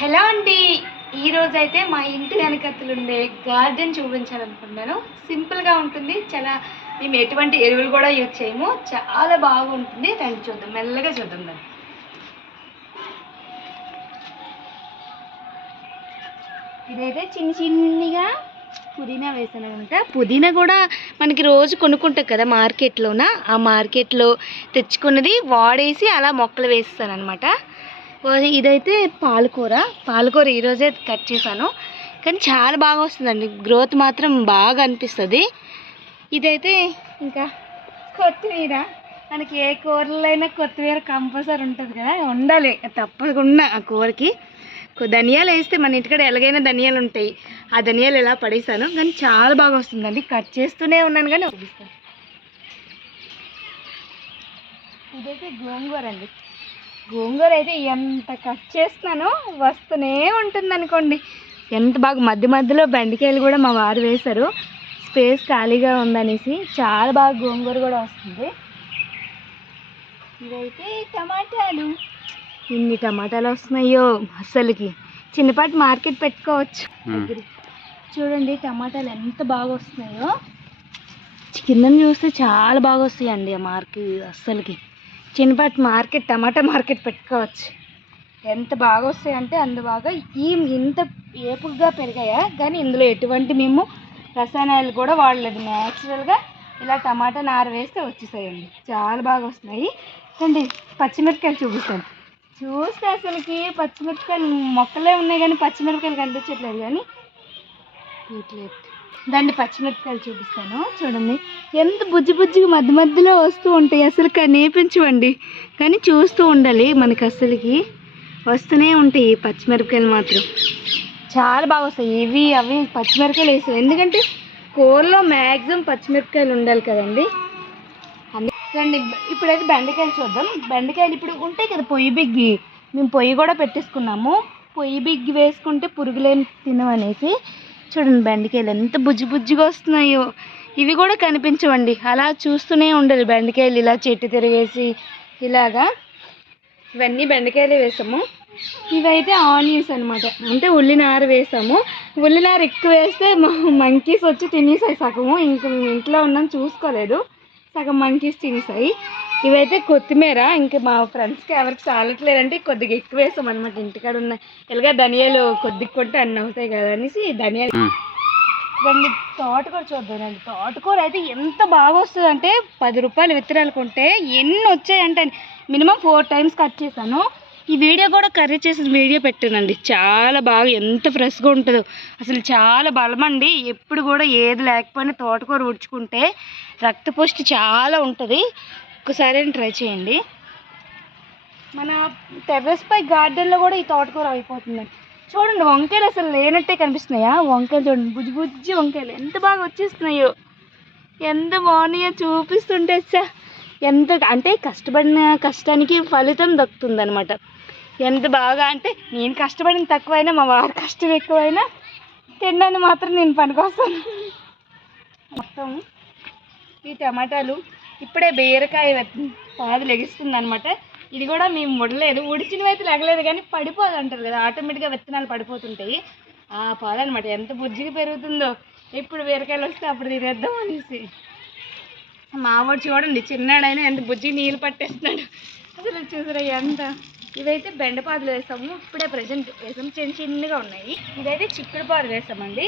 Hello అండి, ఈరోజైతే మా ఇంటి వెనకత్తులుండే గార్డెన్ చూపించాలనుకుంటున్నాను. సింపుల్గా ఉంటుంది, చాలా మేము ఎటువంటి ఎరువులు కూడా యూజ్ చేయము, చాలా బాగుంటుంది. రండి చూద్దాం, మెల్లగా చూద్దాం. దాన్ని ఇదైతే చిన్నగా పుదీనా వేసాను అనమాట. పుదీనా కూడా మనకి రోజు కొనుక్కుంటాం కదా మార్కెట్లోన, ఆ మార్కెట్లో తెచ్చుకున్నది వాడేసి అలా మొక్కలు వేస్తాను అనమాట. ఇదైతే పాలకూర ఈరోజే కట్ చేశాను, కానీ చాలా బాగా వస్తుందండి, గ్రోత్ మాత్రం బాగా అనిపిస్తుంది. ఇదైతే ఇంకా కొత్తిమీర, మనకి ఏ కూరలైనా కొత్తిమీర కంపల్సరీ ఉంటుంది కదా, ఉండాలి తప్పకుండా ఆ కూరకి. ధనియాలు వేస్తే మన ఇంటికాడ ఎలాగైనా ధనియాలు ఉంటాయి, ఆ ధనియాలు ఎలా పడేసాను, కానీ చాలా బాగా వస్తుందండి. కట్ చేస్తూనే ఉన్నాను కానీ చూపిస్తాను. ఇదైతే గోంగూర అండి. గోంగూర అయితే ఎంత కట్ చేస్తున్నానో వస్తూనే ఉంటుంది అనుకోండి. ఎంత బాగా మధ్య మధ్యలో బెండకాయలు కూడా మా వారు వేశారు, స్పేస్ ఖాళీగా ఉందనేసి. చాలా బాగా గోంగూర కూడా వస్తుంది. ఇదైతే టమాటాలు, ఇన్ని టమాటాలు వస్తున్నాయో అస్సలకి చిన్నపాటి మార్కెట్ పెట్టుకోవచ్చు. చూడండి టమాటాలు ఎంత బాగా వస్తున్నాయో, కింద చూస్తే చాలా బాగా వస్తాయండి ఆ మార్కెట్. అస్సలకి చిన్నపాటి మార్కెట్, టమాటా మార్కెట్ పెట్టుకోవచ్చు. ఎంత బాగా వస్తాయంటే అంత బాగా. ఇంత ఏపుగా పెరిగాయా, కానీ ఇందులో ఎటువంటి మేము రసాయనాలు కూడా వాడలేదు, న్యాచురల్గా ఇలా టమాటా నార వేస్తే వచ్చేసాయండి. చాలా బాగా వస్తున్నాయి. అండి పచ్చిమిరపకాయలు చూపిస్తాను. చూస్తే అసలుకి పచ్చిమిరపకాయలు మొక్కలే ఉన్నాయి కానీ పచ్చిమిరపకాయలు కనిపించట్లేదు, కానీ దాన్ని పచ్చిమిరపకాయలు చూపిస్తాను. చూడండి ఎంత బుజ్జిగా మధ్య మధ్యలో వస్తూ ఉంటాయి, అసలు కనిపించవండి, కానీ చూస్తూ ఉండాలి. మనకి అసలుకి వస్తూనే ఉంటాయి పచ్చిమిరపకాయలు మాత్రం చాలా బాగా వస్తాయి. ఇవి అవి పచ్చిమిరపకాయలు వేస్తాం, ఎందుకంటే కూరలో మ్యాక్సిమం పచ్చిమిరపకాయలు ఉండాలి కదండి. అందుకండి ఇప్పుడైతే బెండకాయలు చూద్దాం. బెండకాయలు ఇప్పుడు ఉంటాయి కదా పొయ్యి బిగ్గి, మేము పొయ్యి కూడా పెట్టేసుకున్నాము. పొయ్యి బిగ్గి వేసుకుంటే పురుగులేని తినమనేసి. చూడండి బెండకాయలు ఎంత బుజ్జిగా వస్తున్నాయో, ఇవి కూడా కనిపించవండి, అలా చూస్తూనే ఉండాలి. బెండకాయలు ఇలా చెట్టు తిరిగేసి ఇలాగా. ఇవన్నీ బెండకాయలే వేసాము. ఇవైతే ఆనియన్స్ అనమాట, అంటే ఉల్లినార వేసాము. ఉల్లినార ఎక్కువ వేస్తే మంకీస్ వచ్చి తినేసాయి సగము, ఇంకా మేము ఇంట్లో ఉన్నాం చూసుకోలేదు, సగం మంకీస్ తినేసాయి. ఇవైతే కొత్తిమీర, ఇంకా మా ఫ్రెండ్స్కి ఎవరికి చాలట్లేదంటే కొద్దిగా ఎక్కువ వేసాం అనమాట. ఇంటికాడ ఉన్న ఎలాగా ధనియాలు కొద్దిగా కొంటే అన్నీ అవుతాయి కదా అనేసి ధనియాలు. రండి తోటకూర చూద్దామండి. తోటకూర అయితే ఎంత బాగా వస్తుంది అంటే 10 రూపాయలు విత్తనాలు కొంటే ఎన్ని వచ్చాయంటే మినిమం 4 times కట్ చేశాను. ఈ వీడియో కూడా కర్రీ చేసిన వీడియో పెట్టానండి. చాలా బాగా ఎంత ఫ్రెష్గా ఉంటుందో, అసలు చాలా బలమండి. ఎప్పుడు కూడా ఏది లేకపోయినా తోటకూర ఉడుచుకుంటే రక్తపుష్టి చాలా ఉంటుంది. ఒక్కసారి ట్రై చేయండి. మన టెర్రస్పై గార్డెన్లో కూడా ఈ తోటకూర అయిపోతుందండి. చూడండి వంకాయలు అసలు లేనట్టే కనిపిస్తున్నాయా, వంకాయలు చూడండి బుజ్జి వంకాయలు ఎంత బాగా వచ్చేస్తున్నాయో, ఎంత బాగున్నాయో చూపిస్తుంటే ఎంత అంటే కష్టపడిన కష్టానికి ఫలితం దక్కుతుంది అనమాట. ఎంత బాగా అంటే నేను కష్టపడిన తక్కువైనా మా వారి కష్టం ఎక్కువైనా తినడానికి మాత్రం నేను పనికొస్తాను. మొత్తం ఈ టమాటాలు ఇప్పుడే బీరకాయ పాదులు ఎగిస్తుంది అనమాట. ఇది కూడా మేము ఉడలేదు, ఉడిచినవి అయితే లెగలేదు కానీ పడిపోదు అంటారు కదా, ఆటోమేటిక్గా విత్తనాలు పడిపోతుంటాయి. ఆ పాదు అనమాట, ఎంత బుజ్జిగా పెరుగుతుందో. ఎప్పుడు బీరకాయలు వస్తే అప్పుడు తినేద్దాం అనేసి. మావాడు చూడండి చిన్నాడైనా ఎంత బుజ్జి నీళ్ళు పట్టేస్తున్నాడు అసలు, చూసారా ఎంత. ఇదైతే బెండపాదులు వేసాము, ఇప్పుడే ప్రజెంట్ వేసాము, చిన్నగా ఉన్నాయి. ఇదైతే చిక్కుడు పాదు వేసామండి.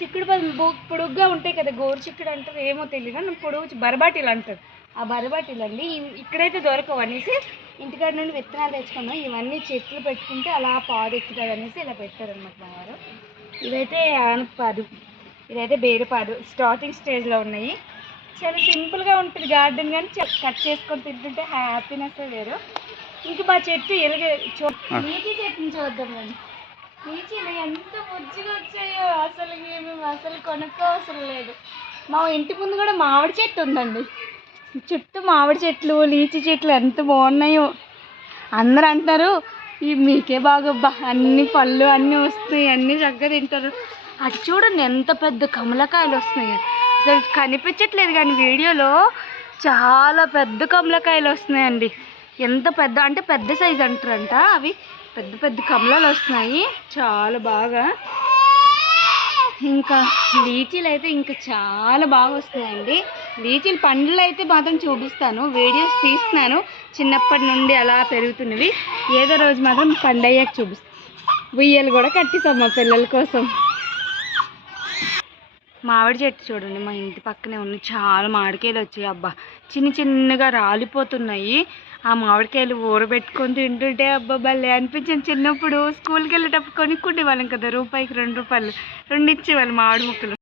చిక్కుడు పాదు పొడుగ్గా ఉంటాయి కదా, గోరు చిక్కుడు అంటారు ఏమో తెలియదు, పొడుగు బరబాటీలు అంటారు, ఆ బరబాటీలు అండి. ఇక్కడైతే దొరకవు అనేసి ఇంటికాడ నుండి విత్తనాలు తెచ్చుకున్నాం. ఇవన్నీ చెట్లు పెట్టుకుంటే అలా పాదు ఎక్కుతుంది అనేసి ఇలా పెట్టారనమాట మా వారు. ఇదైతే ఆనపపాదు, ఇదైతే బీరపాదు, స్టార్టింగ్ స్టేజ్లో ఉన్నాయి. చాలా సింపుల్గా ఉంటుంది గార్డెన్, కానీ కట్ చేసుకొని తింటుంటే హ్యాపీనెస్ వేరు. ఇంక మా చెట్టు లీచీ చెట్టుని చూద్దాం అండి. లీచీలు ఎంత బుజ్జిగా వచ్చాయో, అసలు మేము కొనుక్కోవసరం లేదు. మా ఇంటి ముందు కూడా మామిడి చెట్టు ఉందండి, చుట్టూ మామిడి చెట్లు లీచీ చెట్లు ఎంత బాగున్నాయో. అందరూ అంటారు మీకే బాగబ్బా, అన్ని పళ్ళు అన్నీ వస్తాయి, అన్నీ చక్కగా తింటారు. అది చూడండి ఎంత పెద్ద కమలకాయలు వస్తున్నాయి, అసలు కనిపించట్లేదు కానీ వీడియోలో చాలా పెద్ద కమలకాయలు వస్తున్నాయండి. ఎంత పెద్ద అంటే పెద్ద సైజు అంటారంట, అవి పెద్ద పెద్ద కమలాలు వస్తున్నాయి చాలా బాగా. ఇంకా లీచీలు అయితే ఇంకా చాలా బాగా వస్తాయండి. లీచీలు పండ్లు అయితే మాత్రం చూపిస్తాను, వీడియోస్ తీస్తున్నాను చిన్నప్పటి నుండి అలా పెరుగుతున్నవి. ఏదో రోజు మాత్రం పండయ్యాక చూపిస్తాను. ఉయ్యలు కూడా కట్టిస్తాం మా పిల్లల కోసం. మామిడి చెట్టు చూడండి, మా ఇంటి పక్కనే ఉన్నాయి. చాలా మామిడికాయలు వచ్చాయి. అబ్బా చిన్న చిన్నగా రాలిపోతున్నాయి. ఆ మామిడికాయలు ఊరబెట్టుకొని తింటుంటే అబ్బా భలే అనిపించింది. చిన్నప్పుడు స్కూల్కి వెళ్ళేటప్పుడు కొనుక్కుంటే వాళ్ళం కదా, రూపాయికి 2 రూపాయలు 2 ఇచ్చేవాళ్ళు మామిడి ముక్కలు.